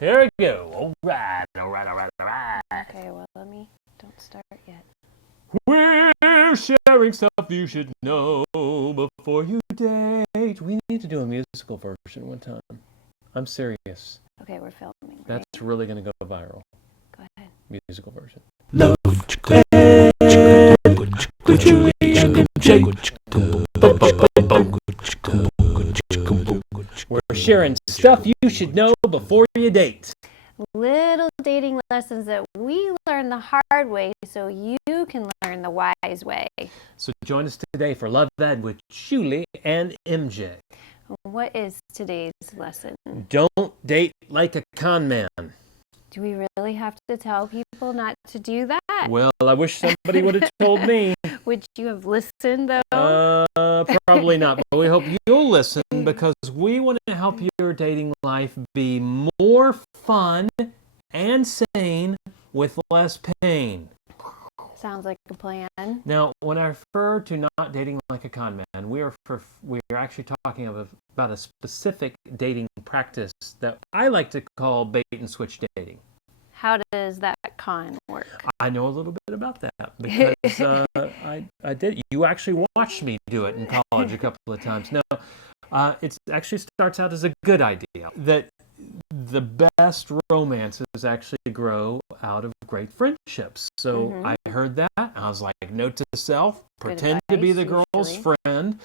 Here we go. All right, all right, all right, all right. Okay, well, don't start yet. We're sharing stuff you should know before you date. We need to do a musical version one time. I'm serious. Okay, we're filming, right? That's really going to go viral. Go ahead. Musical version. We're sharing stuff you should know before you date. Little dating lessons that we learn the hard way so you can learn the wise way. So join us today for Love Ed with Julie and MJ. What is today's lesson? Don't date like a con man. Do we really have to tell people not to do that? Well, I wish somebody would have told me. Would you have listened, though? Probably not, but we hope you'll listen because we want to help your dating life be more fun and sane with less pain. Sounds like a plan. Now, when I refer to not dating like a con man, we are actually talking about a specific dating practice that I like to call bait and switch dating. How does that con work? I know a little bit about that because I did. You actually watched me do it in college a couple of times. No, it actually starts out as a good idea that the best romances actually grow out of great friendships. So I heard that. I was like, note to self, pretend to be the girl's friend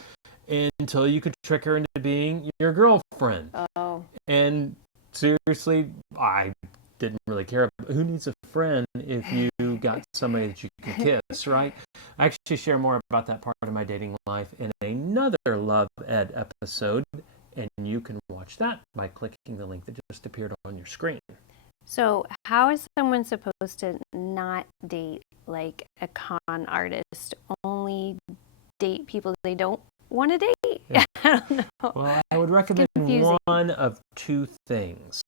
until you could trick her into being your girlfriend. Oh. And seriously, I didn't really care. Who needs a friend if you got somebody that you can kiss, right? I actually share more about that part of my dating life in another Love Ed episode, and you can watch that by clicking the link that just appeared on your screen. So how is someone supposed to not date like a con artist, only date people they don't want to date? Yeah. I don't know. Well, I would recommend one of two things.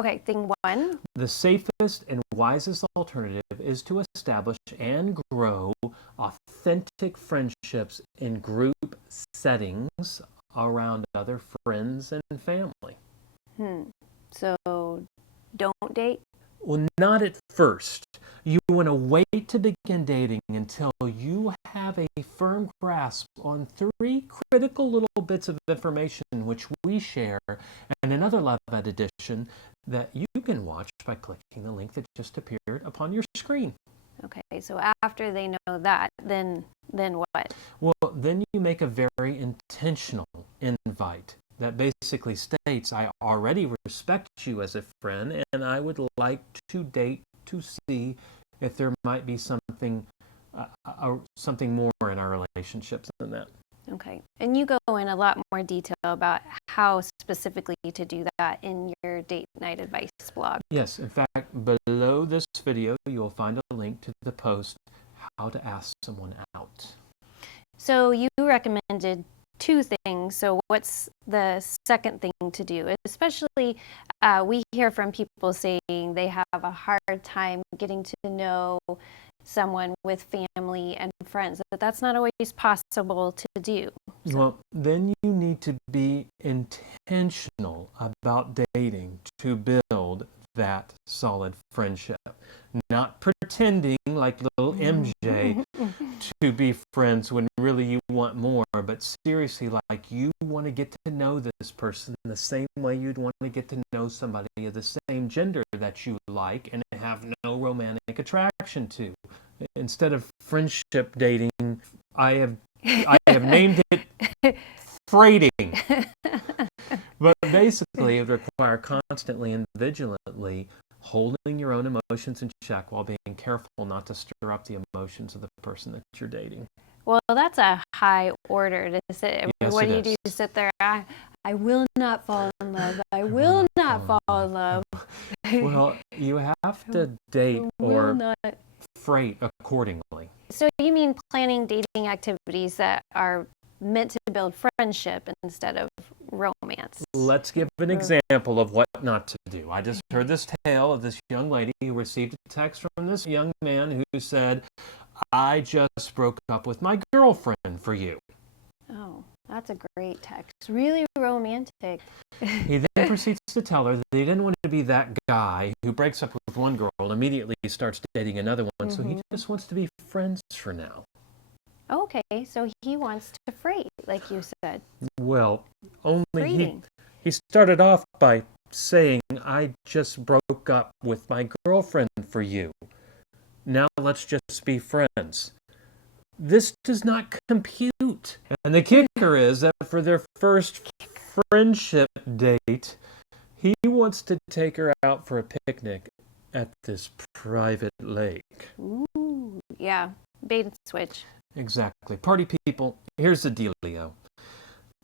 Okay, thing one. The safest and wisest alternative is to establish and grow authentic friendships in group settings around other friends and family. So don't date? Well, not at first. You want to wait to begin dating until you have a firm grasp on 3 critical little bits of information which we share in another Love Ed edition that you can watch by clicking the link that just appeared upon your screen. Okay, so after they know that, then what? Well, then you make a very intentional invite that basically states, I already respect you as a friend and I would like to date to see if there might be something more in our relationships than that. Okay, and you go in a lot more detail about how specifically to do that in your date night advice blog. Yes, in fact, below this video, you'll find a link to the post, How to Ask Someone Out. So you recommended 2 things. So what's the second thing to do? Especially we hear from people saying they have a hard time getting to know someone with family and friends, that's not always possible to do. So. Well, then you need to be intentional about dating to build that solid friendship. Not pretending like little MJ to be friends when really you want more, but seriously, like you want to get to know this person the same way you'd want to get to know somebody of the same gender that you like and have no romantic attraction to. Instead of friendship dating, I have named it freighting. But basically, it would require constantly and vigilantly holding your own emotions in check while being careful not to stir up the emotions of the person that you're dating. Well, that's a high order to sit. Yes, what do you do? You sit there, I will not fall in love. I will not fall in love. Well, you have to date or freight accordingly. So you mean planning dating activities that are meant to build friendship instead of romance? Let's give an example of what not to do. I just heard this tale of this young lady who received a text from this young man who said, I just broke up with my girlfriend for you. Oh, That's a great text. Really romantic. He then proceeds to tell her that he didn't want to be that guy who breaks up with one girl and immediately starts dating another one, so he just wants to be friends for now. Okay, so he wants to freight, like you said. Well, only Freighting. he started off by saying, I just broke up with my girlfriend for you. Now let's just be friends. This does not compute. And the kicker is that for their first friendship date, he wants to take her out for a picnic at this private lake. Ooh, yeah, bait and switch. Exactly. Party people, here's the dealio.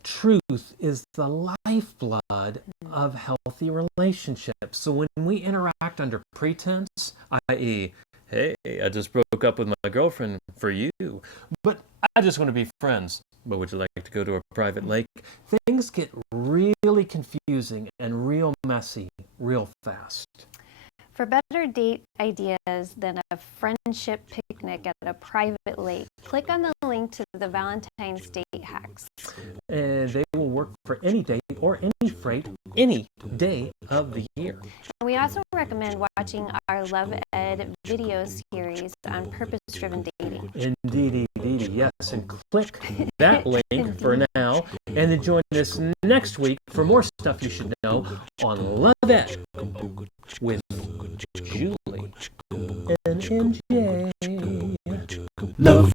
Truth is the lifeblood of healthy relationships. So when we interact under pretense, i.e., hey, I just broke up with my girlfriend for you, but I just want to be friends. But would you like to go to a private lake? Things get really confusing and real messy real fast. For better date ideas than a friendship picnic at a private lake, click on the link to the Valentine's Date Hacks. And they will work for any date or any freight any day of the year. And we also recommend watching our Love Ed video series on purpose-driven dating. Indeedy, yes. And click that link for now. And then join us next week for more stuff you should know on Love Ed with Julie and MJ. Love